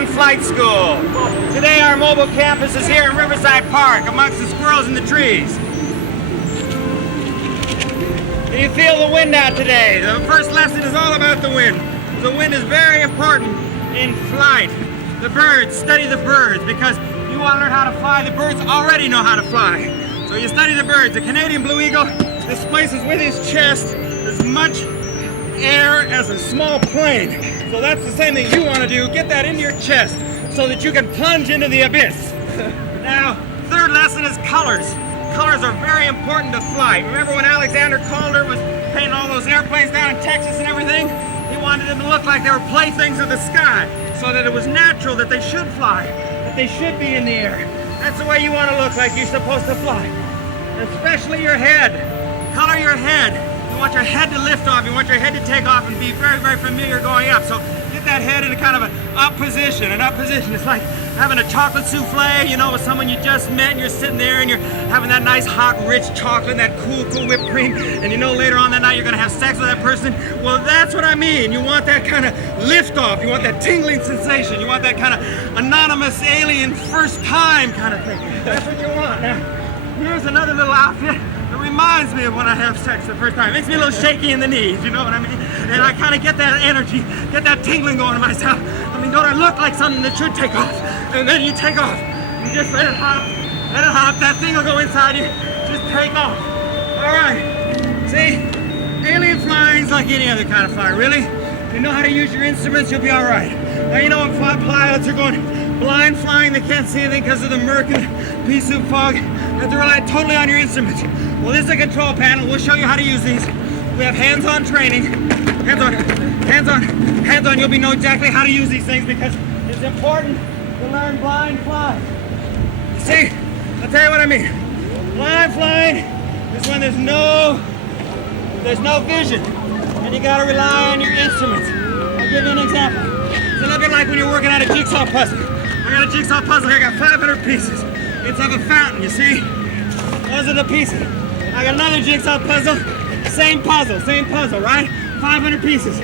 Alien Flight School. Today our mobile campus is here in Riverside Park amongst the squirrels in the trees. Do you feel the wind out today? The first lesson is all about the wind. The wind is very important in flight. The birds, study the birds, because you want to learn how to fly. The birds already know how to fly. So you study the birds. The Canadian blue eagle displaces with his chest as much air as a small plane. So that's the same thing you want to do. Get that into your chest so that you can plunge into the abyss. Now, third lesson is colors. Colors are very important to flight. Remember when Alexander Calder was painting all those airplanes down in Texas and everything? He wanted them to look like they were playthings of the sky, so that it was natural that they should fly, that they should be in the air. That's the way you want to look like you're supposed to fly. Especially your head. Color your head. You want your head to lift off. You want your head to take off and be very, very familiar going up. So get that head in a kind of an up position. An up position. It's like having a chocolate souffle, you know, with someone you just met, and you're sitting there and you're having that nice, hot, rich chocolate, that cool whipped cream, and you know later on that night you're going to have sex with that person. Well, that's what I mean. You want that kind of lift off. You want that tingling sensation. You want that kind of anonymous alien first time kind of thing. That's what you want. Now, here's another little outfit that reminds me of when I have sex the first time. It makes me a little shaky in the knees, you know what I mean? And I kind of get that energy, get that tingling going to myself. I mean, don't I look like something that should take off? And then you take off. You just let it hop, that thing will go inside you. Just take off. All right. See? Alien flying's like any other kind of flying, really. If you know how to use your instruments, you'll be all right. Now, you know when pilots are going blind flying, they can't see anything because of the murk and pea soup fog. You have to rely totally on your instruments. Well, this is a control panel. We'll show you how to use these. We have hands-on training. Hands-on. You'll be know exactly how to use these things because it's important to learn blind flying. See, I'll tell you what I mean. Blind flying is when there's no vision, and you gotta rely on your instruments. I'll give you an example. It's a little bit like when you're working on a jigsaw puzzle. I got a jigsaw puzzle here. I got 500 pieces. It's of a fountain, you see? Those are the pieces. I got another jigsaw puzzle. Same puzzle, right? 500 pieces.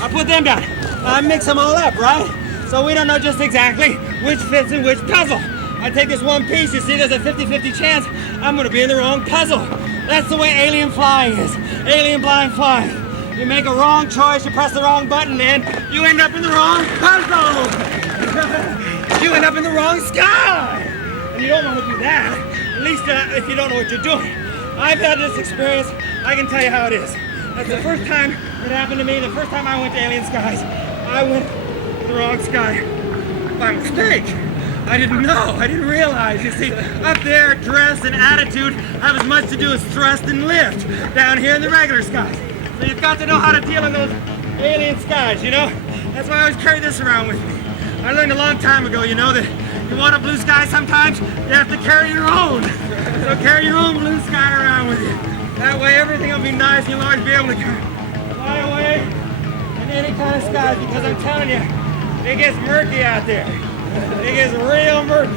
I put them down. I mix them all up, right? So we don't know just exactly which fits in which puzzle. I take this one piece, you see there's a 50-50 chance I'm gonna be in the wrong puzzle. That's the way alien flying is. Alien blind flying. You make a wrong choice, you press the wrong button, and you end up in the wrong puzzle. You end up in the wrong sky. And you don't want to do that, at least if you don't know what you're doing. I've had this experience, I can tell you how it is. That's the first time it happened to me, the first time I went to alien skies. I went to the wrong sky by mistake. I didn't know, I didn't realize. You see, up there, dress and attitude have as much to do as thrust and lift down here in the regular skies. So you've got to know how to deal in those alien skies, you know? That's why I always carry this around with me. I learned a long time ago, you know, that you want a blue sky sometimes, you have to carry your own. So carry your own blue sky around with you. That way everything will be nice and you'll always be able to fly away in any kind of skies, because I'm telling you, it gets murky out there. It gets real murky.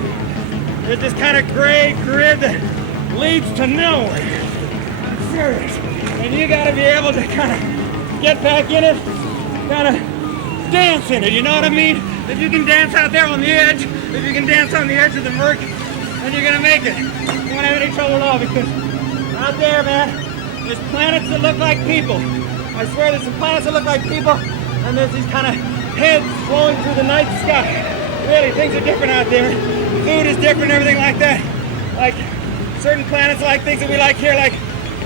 There's this kind of gray grid that leads to nowhere. I'm serious. And you gotta be able to kind of get back in it, kind of dance in it, you know what I mean? If you can dance out there on the edge, if you can dance on the edge of the murk, then you're gonna make it. You won't have any trouble at all, because out there, man, there's planets that look like people. I swear there's some planets that look like people, and there's these kind of heads flowing through the night sky. Really, things are different out there. Food is different, everything like that. Like certain planets like things that we like here, like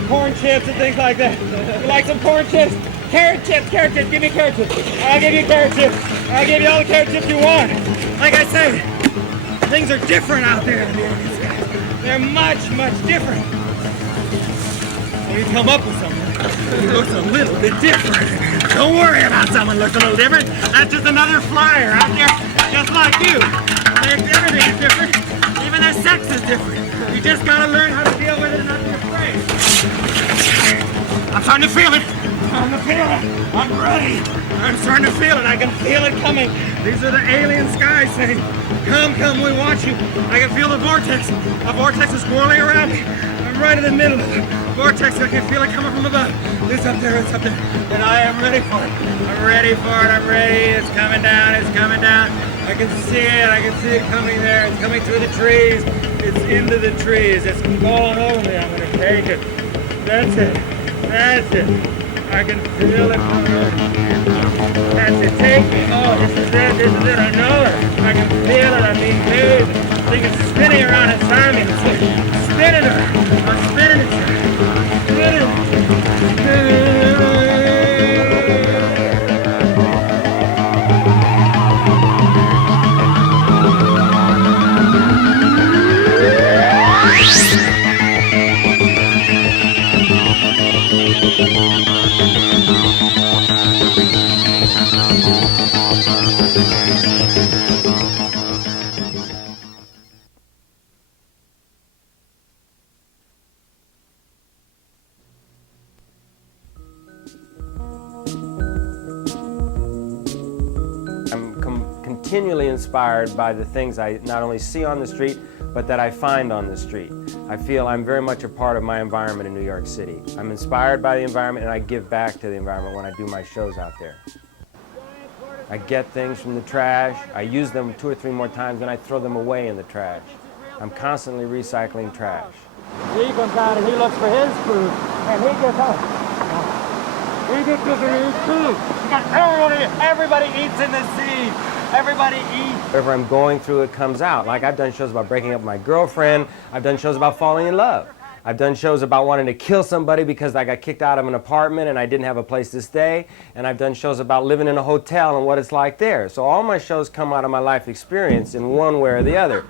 corn chips and things like that. You like some corn chips? Carrot chips, give me carrot chips. I'll give you carrot chips. I'll give you all the carrot chips you want. Like I said, things are different out there in the alien sky. They're much, much different. When you come up with something that looks a little bit different, don't worry about someone looks a little different. That's just another flyer out there just like you. Everything is different. Even their sex is different. You just gotta learn how to deal with it and not be afraid. I'm starting to feel it. I'm ready. I'm starting to feel it. I can feel it coming. These are the alien skies saying, come, we want you. I can feel the vortex. The vortex is swirling around me. I'm I'm right in the middle of the vortex. I can feel it coming from above. It's up there, and I am ready for it. I'm ready for it, I'm ready. It's coming down, it's coming down. I can see it coming there. It's coming through the trees. It's into the trees. It's falling over me. I'm gonna take it. That's it. I can feel it. That's it. Take me. Oh, this is it. I know it. I can feel it. I'm being moved. I think it's spinning around inside me. It's spinning around. I'm spinning it. Continually inspired by the things I not only see on the street, but that I find on the street. I feel I'm very much a part of my environment in New York City. I'm inspired by the environment and I give back to the environment when I do my shows out there. I get things from the trash, I use them 2 or 3 more times, and I throw them away in the trash. I'm constantly recycling trash. He comes out and he looks for his food, and he gets out. He gets his food. Everybody eats in the sea. Everybody eats. Whatever I'm going through, it comes out. Like I've done shows about breaking up with my girlfriend. I've done shows about falling in love. I've done shows about wanting to kill somebody because I got kicked out of an apartment and I didn't have a place to stay. And I've done shows about living in a hotel and what it's like there. So all my shows come out of my life experience in one way or the other.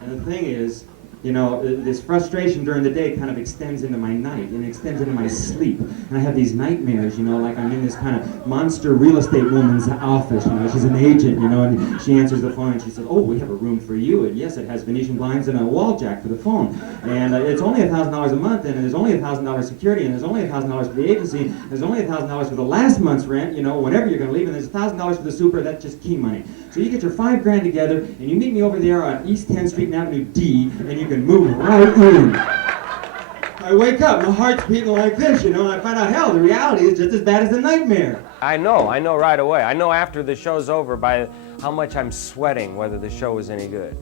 And the thing is, you know, this frustration during the day kind of extends into my night and extends into my sleep. And I have these nightmares, you know, like I'm in this kind of monster real estate woman's office, you know, she's an agent, you know, and she answers the phone and she says, oh, we have a room for you. And yes, it has Venetian blinds and a wall jack for the phone. And it's only $1,000 a month, and there's only $1,000 security, and there's only $1,000 for the agency, and there's only $1,000 for the last month's rent, you know, whenever you're going to leave, and there's $1,000 for the super, that's just key money. So you get your $5 grand together, and you meet me over there on East 10th Street and Avenue D, and you can move right in. I wake up, my heart's beating like this, you know, and I find out, hell, the reality is just as bad as the nightmare. I know right away. I know after the show's over by how much I'm sweating whether the show was any good.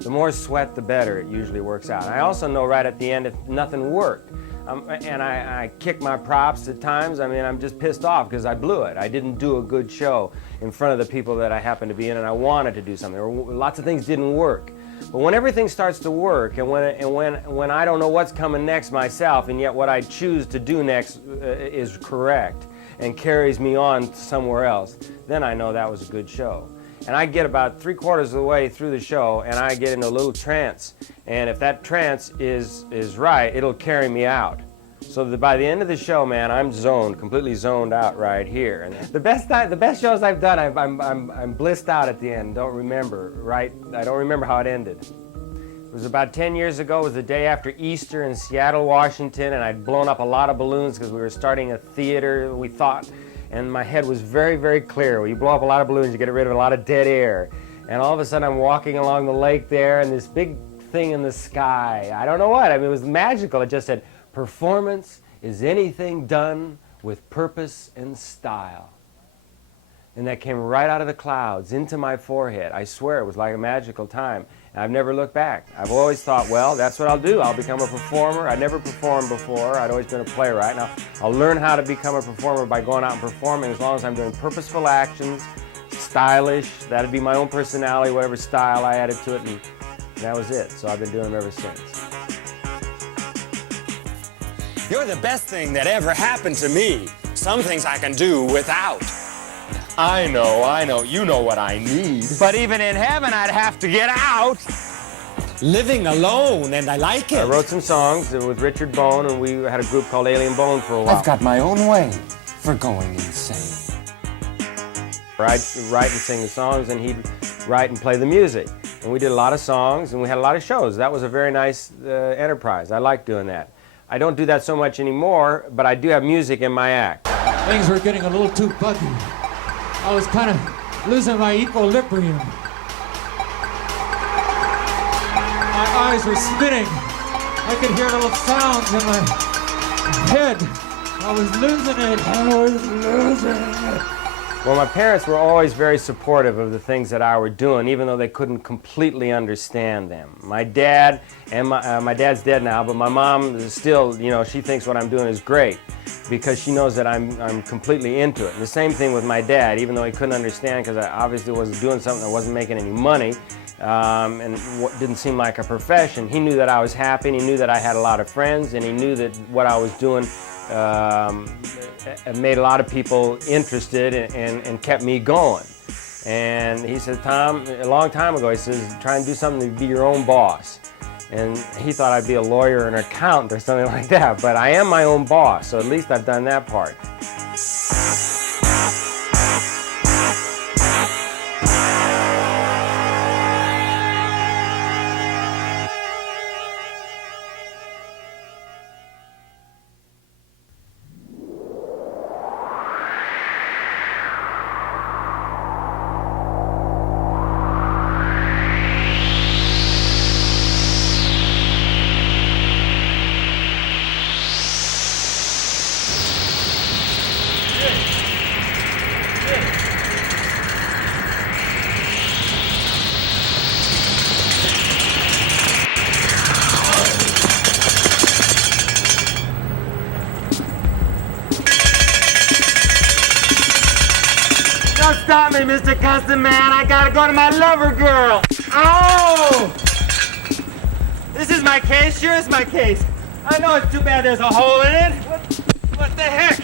The more sweat, the better it usually works out. I also know right at the end if nothing worked. And I kick my props at times. I mean, I'm just pissed off because I blew it. I didn't do a good show in front of the people that I happened to be in, and I wanted to do something. Lots of things didn't work. But when everything starts to work, and when I don't know what's coming next myself, and yet what I choose to do next is correct and carries me on somewhere else, then I know that was a good show. And I get about 3/4 of the way through the show, and I get into a little trance. And if that trance is right, it'll carry me out. So that by the end of the show, man, I'm zoned, completely zoned out right here. And the best shows I've done, I'm blissed out at the end. Don't remember, right? I don't remember how it ended. It was about 10 years ago. It was the day after Easter in Seattle, Washington, and I'd blown up a lot of balloons because we were starting a theater, we thought. And my head was very, very clear. When you blow up a lot of balloons, you get rid of a lot of dead air. And all of a sudden, I'm walking along the lake there, and this big thing in the sky. I don't know what. I mean, it was magical. It just said, "Performance is anything done with purpose and style." And that came right out of the clouds into my forehead. I swear, it was like a magical time. And I've never looked back. I've always thought, well, that's what I'll do. I'll become a performer. I'd never performed before. I'd always been a playwright. Now, I'll learn how to become a performer by going out and performing as long as I'm doing purposeful actions, stylish. That'd be my own personality, whatever style I added to it. And that was it. So I've been doing them ever since. You're the best thing that ever happened to me. Some things I can do without. I know, you know what I need. But even in heaven, I'd have to get out. Living alone, and I like it. I wrote some songs with Richard Bone, and we had a group called Alien Bone for a while. I've got my own way for going insane. I'd write and sing the songs, and he'd write and play the music. And we did a lot of songs, and we had a lot of shows. That was a very nice enterprise. I like doing that. I don't do that so much anymore, but I do have music in my act. Things were getting a little too buggy. I was kind of losing my equilibrium. My eyes were spinning. I could hear little sounds in my head. I was losing it. Well, my parents were always very supportive of the things that I were doing, even though they couldn't completely understand them. My dad, and my dad's dead now, but my mom is still, you know, she thinks what I'm doing is great because she knows that I'm completely into it. And the same thing with my dad, even though he couldn't understand because I obviously wasn't doing something that wasn't making any money and didn't seem like a profession. He knew that I was happy, and he knew that I had a lot of friends, and he knew that what I was doing made a lot of people interested and kept me going. And he said, Tom, a long time ago, he says, try and do something to be your own boss. And he thought I'd be a lawyer or an accountant or something like that, but I am my own boss, so at least I've done that part. Don't stop me, Mr. Custom Man. I gotta go to my lover girl. Oh! This is my case. Sure is my case. I know it's too bad there's a hole in it. What the heck?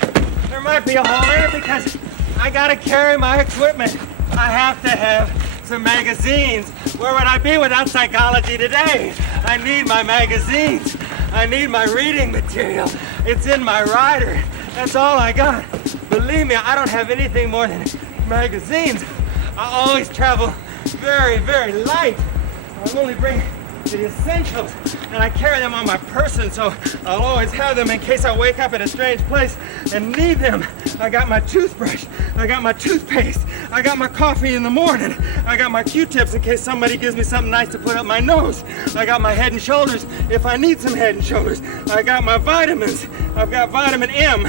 There might be a hole in it because I gotta carry my equipment. I have to have some magazines. Where would I be without psychology today? I need my magazines. I need my reading material. It's in my rider. That's all I got. Believe me, I don't have anything more than magazines. I always travel very, very light. I only bring the essentials, and I carry them on my person, so I'll always have them in case I wake up at a strange place and need them. I got my toothbrush, I got my toothpaste, I got my coffee in the morning, I got my Q-tips in case somebody gives me something nice to put up my nose, I got my Head and Shoulders if I need some Head and Shoulders, I got my vitamins, I've got vitamin M,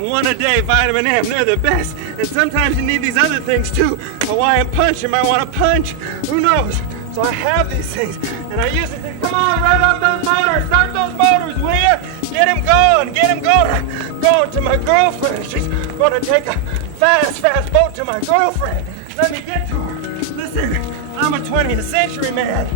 one a day, vitamin M, they're the best. And sometimes you need these other things too. Hawaiian Punch, you might want to punch, who knows? So I have these things, and I use it to, come on, rev up those motors, start those motors, will ya? Get him going, I'm going to my girlfriend. She's gonna take a fast boat to my girlfriend. Let me get to her. Listen, I'm a 20th century man.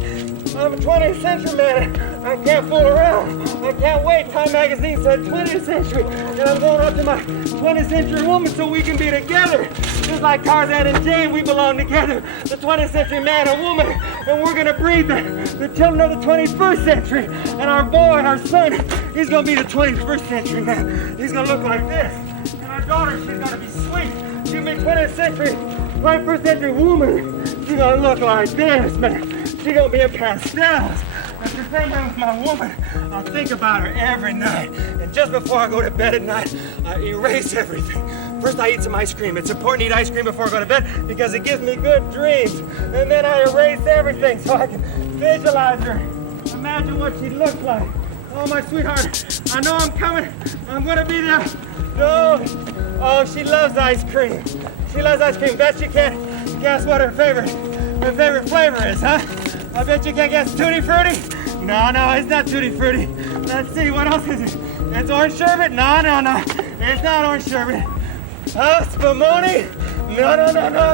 I'm a 20th century man. I can't fool around. I can't wait. Time magazine said 20th century, and I'm going up to my 20th century woman so we can be together. Just like Tarzan and Jane, we belong together. The 20th century man and woman, and we're gonna breed the children of the 21st century. And our boy, our son, he's gonna be the 21st century man. He's gonna look like this. And our daughter, she's gonna be sweet. She'll be 21st century woman. She's gonna look like this, man. She's gonna be in pastels. That's the same way with my woman. I'll think about her every night. And just before I go to bed at night, I erase everything. First I eat some ice cream. It's important to eat ice cream before I go to bed because it gives me good dreams. And then I erase everything so I can visualize her. Imagine what she looks like. Oh, my sweetheart, I know I'm coming. I'm gonna be there. No. Oh, she loves ice cream. She loves ice cream. Bet you can't guess what her favorite flavor is, huh? I bet you can't guess Tutti Frutti. No, it's not Tutti Frutti. Let's see, what else is it? It's orange sherbet? No. It's not orange sherbet. Spumoni?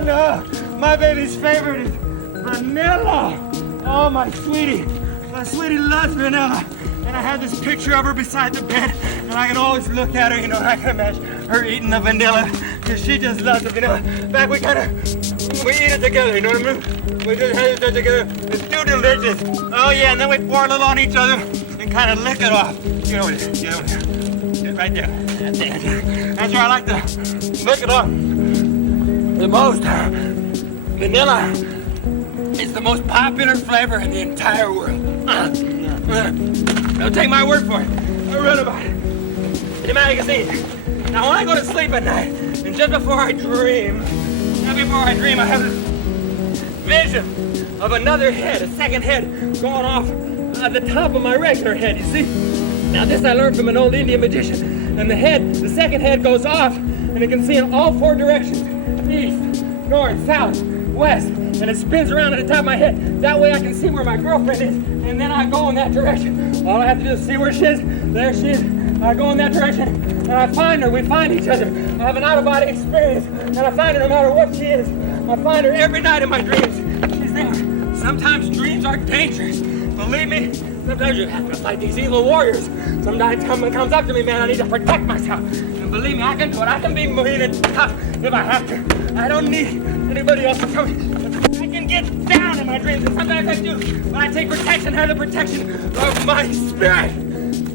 No. My baby's favorite is vanilla. Oh, my sweetie. My sweetie loves vanilla. And I have this picture of her beside the bed, and I can always look at her, you know, and I can imagine her eating the vanilla, because she just loves the vanilla. In fact, we eat it together, you know what I mean? We just have it together. It's too delicious. Oh, yeah, and then we pour a little on each other and kind of lick it off. Get over there. Get right there. That's it. That's where I like to lick it off the most. Vanilla is the most popular flavor in the entire world. Don't take my word for it. I read about it in the magazine. Now, when I go to sleep at night, and just before I dream, I have this vision of another head, a second head, going off the top of my regular head, you see? Now this I learned from an old Indian magician. And the second head goes off, and it can see in all 4 directions. East, north, south, west, and it spins around at the top of my head. That way I can see where my girlfriend is, and then I go in that direction. All I have to do is see where she is. There she is. I go in that direction, and I find her. We find each other. I have an out-of-body experience, and I find her no matter what she is. I find her every night in my dreams. She's there. Sometimes dreams are dangerous. Believe me, sometimes you have to fight these evil warriors. Sometimes someone comes up to me, man, I need to protect myself. And believe me, I can do it. I can be mean and tough if I have to. I don't need anybody else to tell me. I can get down in my dreams, and sometimes I do. But I take protection, have the protection of my spirit.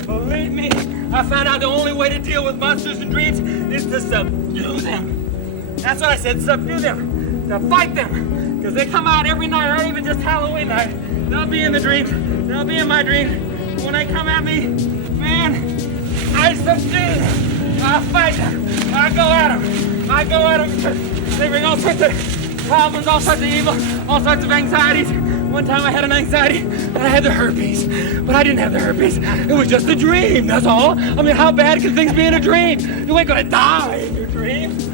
Believe me, I found out the only way to deal with monsters and dreams is to subdue them. That's what I said, subdue them, to fight them. Because they come out every night, or even just Halloween night. They'll be in the dreams, they'll be in my dreams. When they come at me, man, I subdue them. I fight them, I go at them because they bring all sorts of problems, all sorts of evil, all sorts of anxieties. One time I had an anxiety and I had the herpes, but I didn't have the herpes. It was just a dream, that's all. I mean, how bad can things be in a dream? You ain't gonna die in your dreams.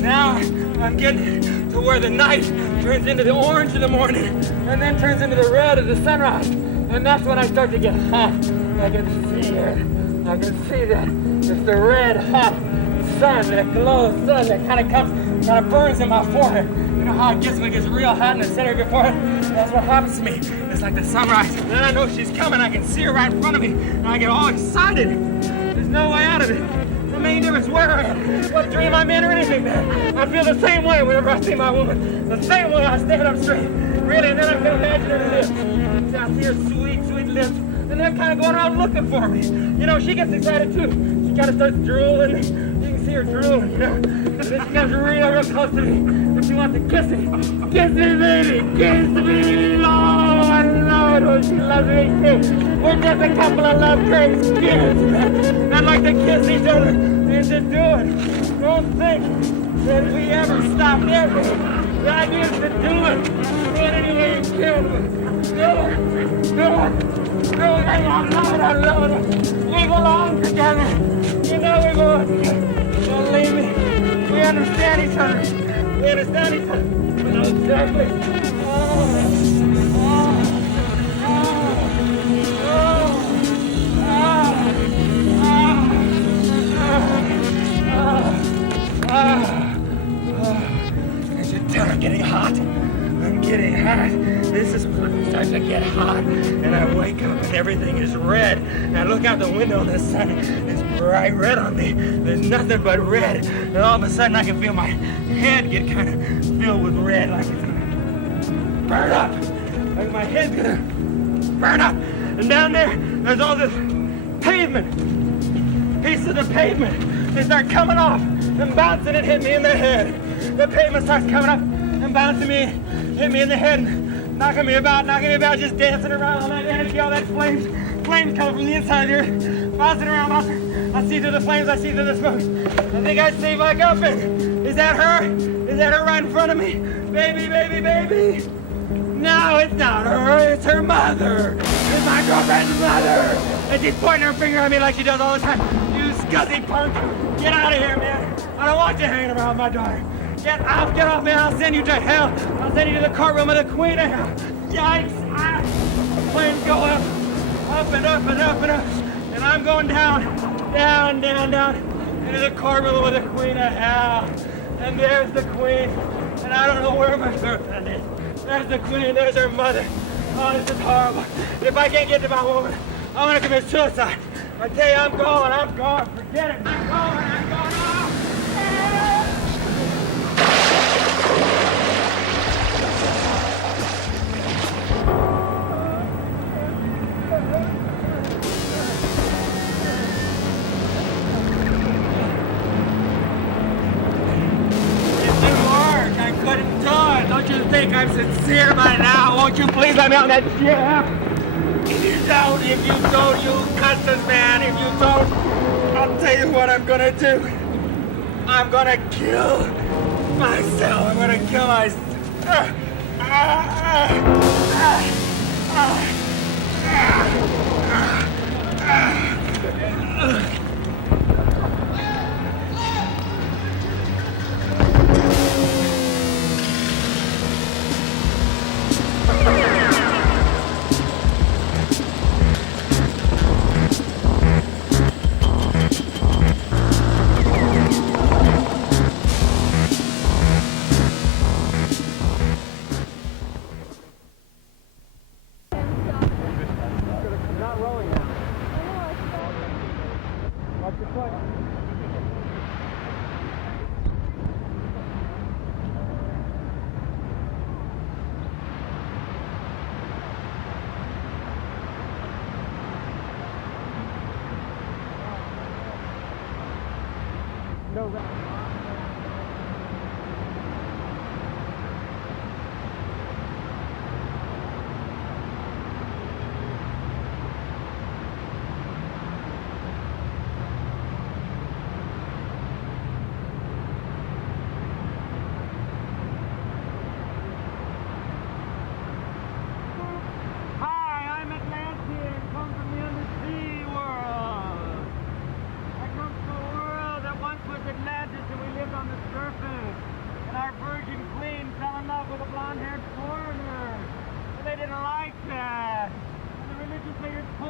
Now I'm getting to where the night turns into the orange in the morning and then turns into the red of the sunrise. And that's when I start to get hot. I can see it. I can see that. It's the red hot sun, that glow sun that kind of burns in my forehead. You know how it gets when it gets real hot in the center of your forehead? That's what happens to me. It's like the sunrise. And then I know she's coming. I can see her right in front of me. And I get all excited. There's no way out of it. It makes no difference where I am, what dream I'm in or anything, man. I feel the same way whenever I see my woman. The same way I stand up straight. Really, and then I can imagine her lips. I see her sweet, sweet lips. And they're kind of going around looking for me. You know, she gets excited too. She kind of starts drooling. You can see her drooling, you know. And then she comes real close to me. And she wants to kiss me. Kiss me, baby. Kiss me. Oh, I love it when she loves me too. We're just a couple of love crazy kids, man. I'd like to kiss each other and to do it. Don't think that we ever stop everything. The idea is to do it. Do it any way you can. Do it. Do it. I love it. We belong together. You know we belong together. Believe me, we understand each other. We understand each other. We know exactly. Is it done getting hot? I'm getting hot. This is when it starts to get hot. And I wake up and everything is red. And I look out the window and the sun is bright red on me. There's nothing but red. And all of a sudden I can feel my head get kind of filled with red, like it's gonna burn up. Like my head's gonna burn up. And down there's all this pavement. Pieces of pavement. They start coming off and bouncing and hitting me in the head. The pavement starts coming up and bouncing me, hit me in the head, knocking me about, just dancing around all that energy, all that flames coming from the inside here, bouncing around, I see through the flames, I see through the smoke. I think I see my girlfriend. Is that her? Is that her right in front of me? Baby, baby, baby. No, it's not her, it's her mother. It's my girlfriend's mother. And she's pointing her finger at me like she does all the time. You scuzzy punk, get out of here, man. I don't want you hanging around my daughter. Get off, man. I'll send you to hell. I'll send you to the courtroom of the Queen of Hell. Yikes. Flames go up and up and up and up. And I'm going down into the courtroom of the Queen of Hell. And there's the Queen. And I don't know where my girlfriend is. There's the Queen. There's her mother. Oh, this is horrible. If I can't get to my woman, I'm going to commit suicide. I tell you, I'm going. Forget it. I'm going. Don't you think I'm sincere by now? Won't you please let me out of that ship? If you don't, you cuss man. If you don't, I'll tell you what I'm gonna do. I'm gonna kill myself. I'm gonna kill myself. Not rowing now. Watch your foot. No.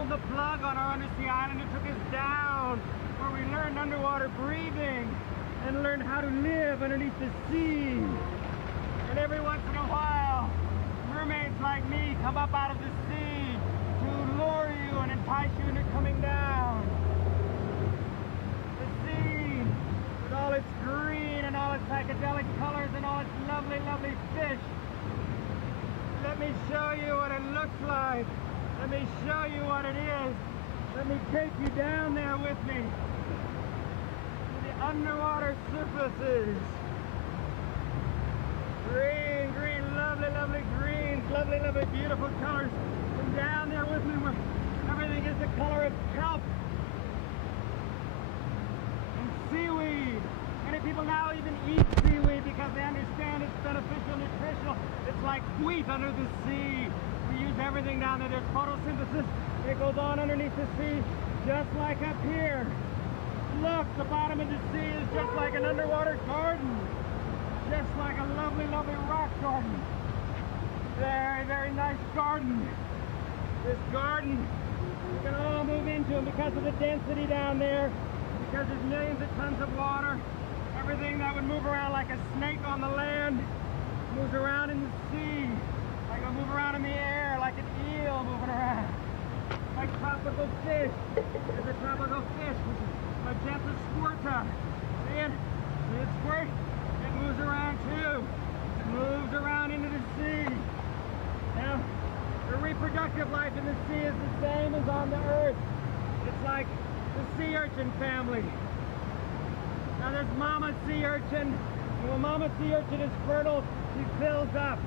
The plug on our undersea island and took us down, where we learned underwater breathing and learned how to live underneath the sea. And every once in a while, mermaids like me come up out of the sea to lure you and entice you into coming down. The sea, with all its green and all its psychedelic colors and all its lovely, lovely fish. Let me show you what it looks like. Let me show you what it is. Let me take you down there with me to the underwater surfaces. Green, green, lovely, lovely greens, lovely, lovely, beautiful colors. Come down there with me where everything is the color of kelp and seaweed. Many people now even eat seaweed because they understand it's beneficial, nutritional. It's like wheat under the sea. We use everything down there. There's photosynthesis. It goes on underneath the sea, just like up here. Look, the bottom of the sea is just like an underwater garden. Just like a lovely, lovely rock garden. Very, very nice garden. This garden, you can all move into it because of the density down there, because there's millions of tons of water. Everything that would move around like a snake on the land moves around in the sea. Like it'll move around in the air, like an eel moving around. Like tropical fish. There's a tropical fish, which is magenta squirta. See it? See it squirt? It moves around too. It moves around into the sea. Now, the reproductive life in the sea is the same as on the earth. It's like the sea urchin family. Now there's mama sea urchin, and when mama sea urchin is fertile, she fills up.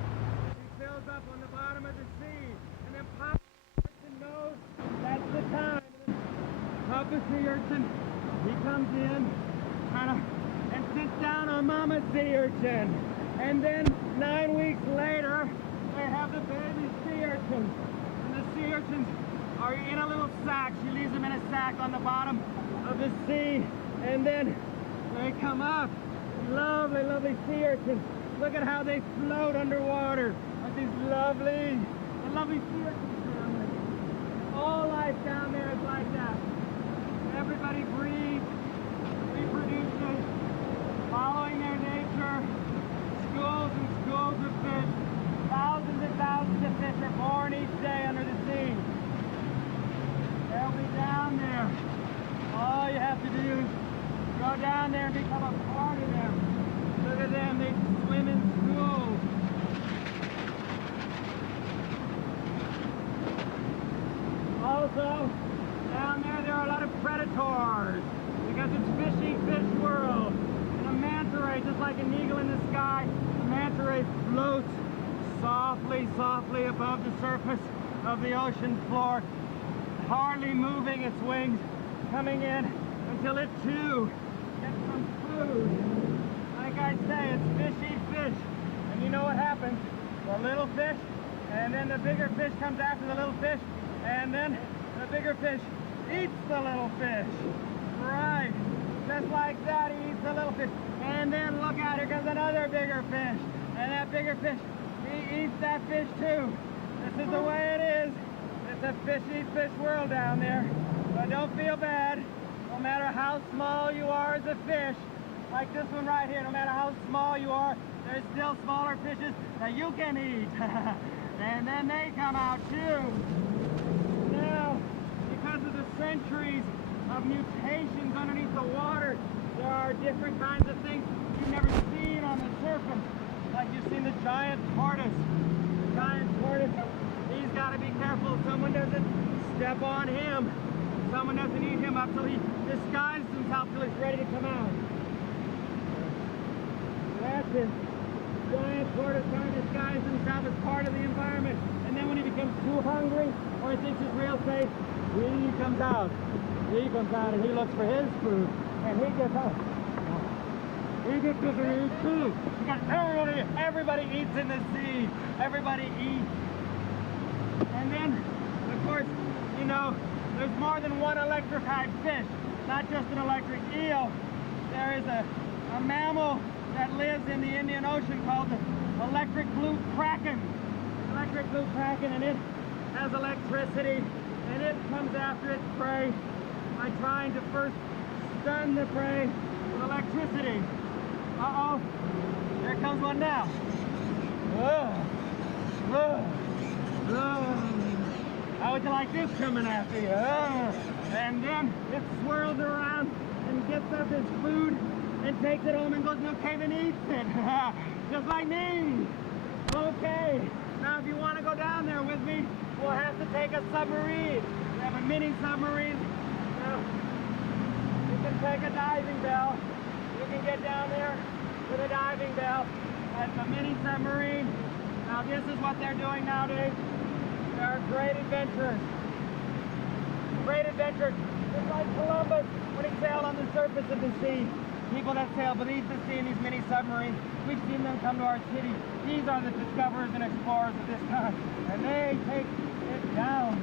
She fills up on the bottom of the sea, and then Papa sea urchin knows that's the time. Papa sea urchin, he comes in, and sits down on mama sea urchin, and then 9 weeks later, they have the baby sea urchins, and the sea urchins are in a little sack. She leaves them in a sack on the bottom of the sea, and then they come up. Lovely, lovely sea urchins. Look at how they float underwater. Like these lovely sea urchin families. All life down there is like that. Everybody breathes, reproduces, following their nature. Schools and schools of fish. Thousands and thousands of fish are born each day under the sea. They'll be down there. All you have to do is go down there and become a part of them. Look at them, they swim in schools. Also, down there are a lot of predators because it's fishy fish world. And a manta ray, just like an eagle in the sky, a manta ray floats softly, softly above the surface of the ocean floor, hardly moving its wings, coming in until it too gets some food. Like I say, it's fishy fish. And you know what happens? The little fish, and then the bigger fish comes after the little fish, And then the bigger fish eats the little fish. Right. Just like that, he eats the little fish. And then look out, here comes another bigger fish. And that bigger fish, he eats that fish too. This is the way it is. It's a fish eat fish world down there. But don't feel bad. No matter how small you are as a fish, like this one right here, no matter how small you are, there's still smaller fishes that you can eat. And then they come out too. Now, because of the centuries of mutations underneath the water, there are different kinds of things you've never seen on the surface. Like you've seen the giant tortoise. The giant tortoise, he's got to be careful someone doesn't step on him. Someone doesn't eat him up till he disguises himself till he's ready to come out. That's it. Giant tortoise trying to disguise himself as part of the environment. And then when he becomes too hungry or he thinks it's real safe, he comes out. He comes out and he looks for his food. And he gets out. He gets to eat too. Because everybody eats in the sea. Everybody eats. And then, of course, you know, there's more than one electrified fish. Not just an electric eel. There is a mammal that lives in the Indian Ocean called the electric blue kraken. Electric blue kraken, and it has electricity, and it comes after its prey by trying to first stun the prey with electricity. Uh-oh, there comes one now. How would you like this coming after you? And then it swirls around and gets up its food and takes it home and goes in the cave and eats it. Just like me. Okay, now if you want to go down there with me, we'll have to take a submarine. We have a mini submarine. You can take a diving bell. You can get down there with a diving bell. That's a mini submarine. Now this is what they're doing nowadays. They are great adventurers. Great adventurers. Just like Columbus when he sailed on the surface of the sea. People that sail beneath the sea in these mini submarines, we've seen them come to our city. These are the discoverers and explorers of this time. And they take it down.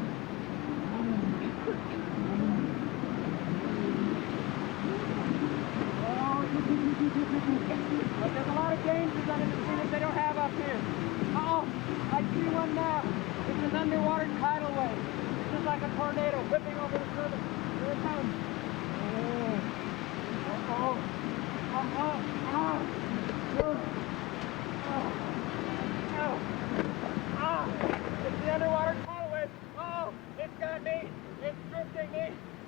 But there's a lot of dangers under the sea that they don't have up here. Oh, I see one now. It's an underwater tidal wave. It's just like a tornado whipping over the surface. Here it comes. It's the underwater tidal wave. Oh, it's got me. It's drifting me.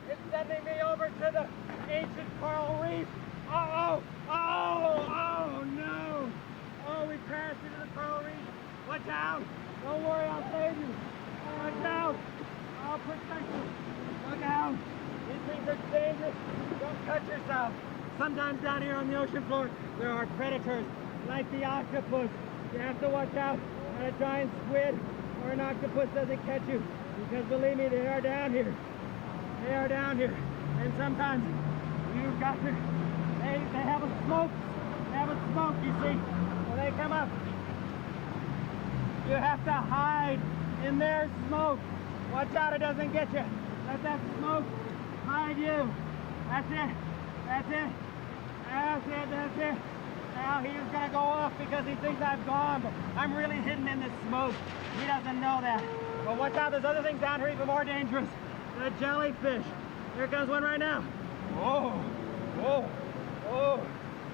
It's sending me over to the ancient coral reef. Oh no. Oh, we crashed into the coral reef. Watch out. Don't worry, I'll save you. Watch out. I'll protect you. Look out. These things are dangerous. Don't cut yourself. Sometimes down here on the ocean floor, there are predators like the octopus. You have to watch out that a giant squid or an octopus doesn't catch you. Because believe me, they are down here. They are down here. And sometimes you've got to, they have a smoke. They have a smoke, you see. When they come up, you have to hide in their smoke. Watch out, it doesn't get you. Let that smoke hide you. That's it. That's it. That's it. That's it. Now he's gonna go off because he thinks I've gone, but I'm really hidden in the smoke. He doesn't know that. But watch out, there's other things down here even more dangerous. The jellyfish. Here comes one right now. Whoa. Whoa. Whoa.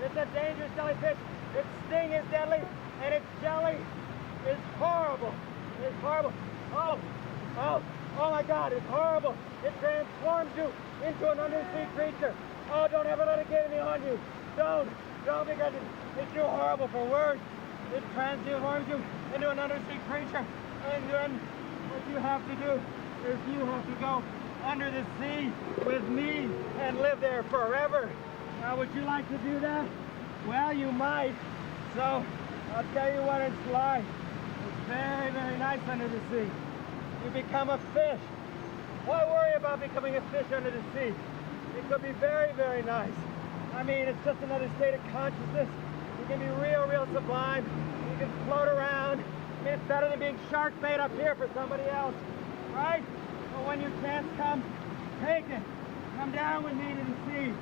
It's a dangerous jellyfish. Its sting is deadly, and its jelly is horrible. It's horrible. Oh. Oh. Oh my God, it's horrible. It transforms you into an undersea creature. Oh, don't ever let it get any on you. Don't, because it's too horrible for words. It transforms you into an undersea creature. And then what you have to do is you have to go under the sea with me and live there forever. Now, would you like to do that? Well, you might. So, I'll tell you what it's like. It's very, very nice under the sea. You become a fish. Why worry about becoming a fish under the sea? It could be very, very nice. I mean, it's just another state of consciousness. You can be real, real sublime. You can float around. I mean, it's better than being shark bait up here for somebody else, right? But when your chance comes, take it. Come down with me to the sea.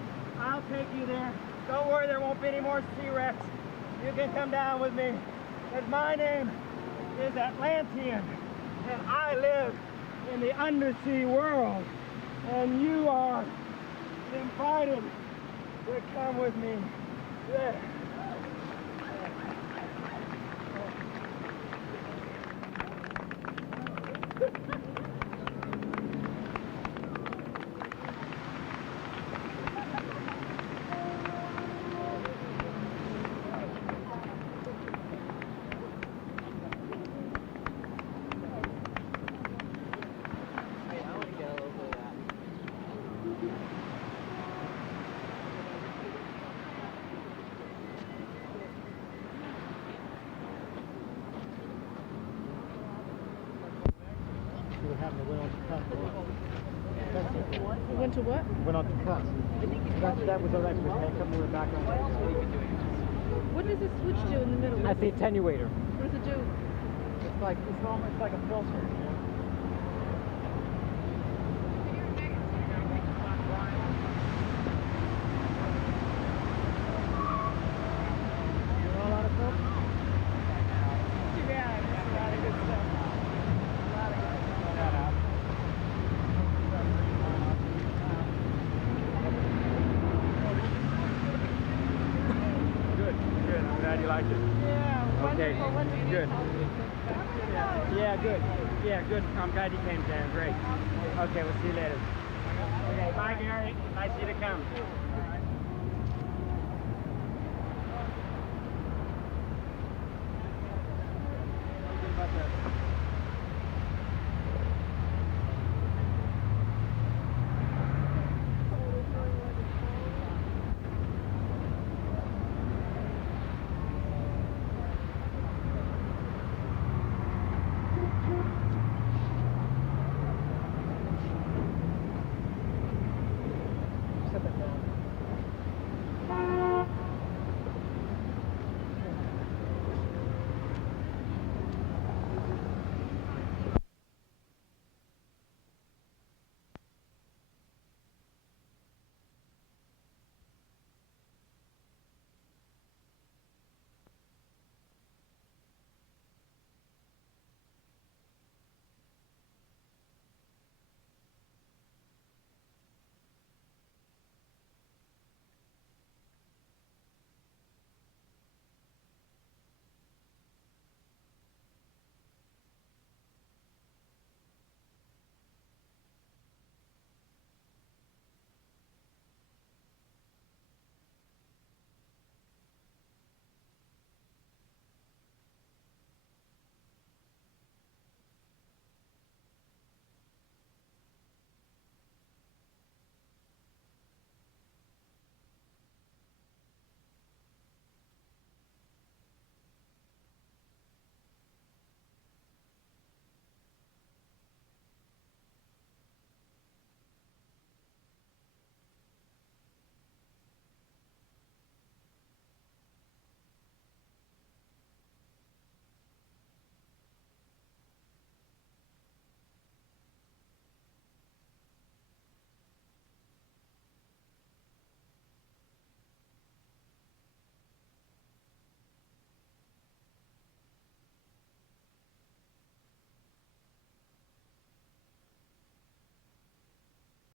I'll take you there. Don't worry, there won't be any more sea wrecks. You can come down with me. Because my name is Atlantean, and I live in the undersea world. And you are invited to come with me. There. We went to what? Went on to class. That was alright. We had a couple of back on. What does this switch do in the middle? That's the attenuator. What does it do? It's like a filter. Okay, good. Yeah, good. Yeah, good. I'm glad you came, Darren. Great. Okay, we'll see you later. Okay, bye, Gary. Nice of you to come.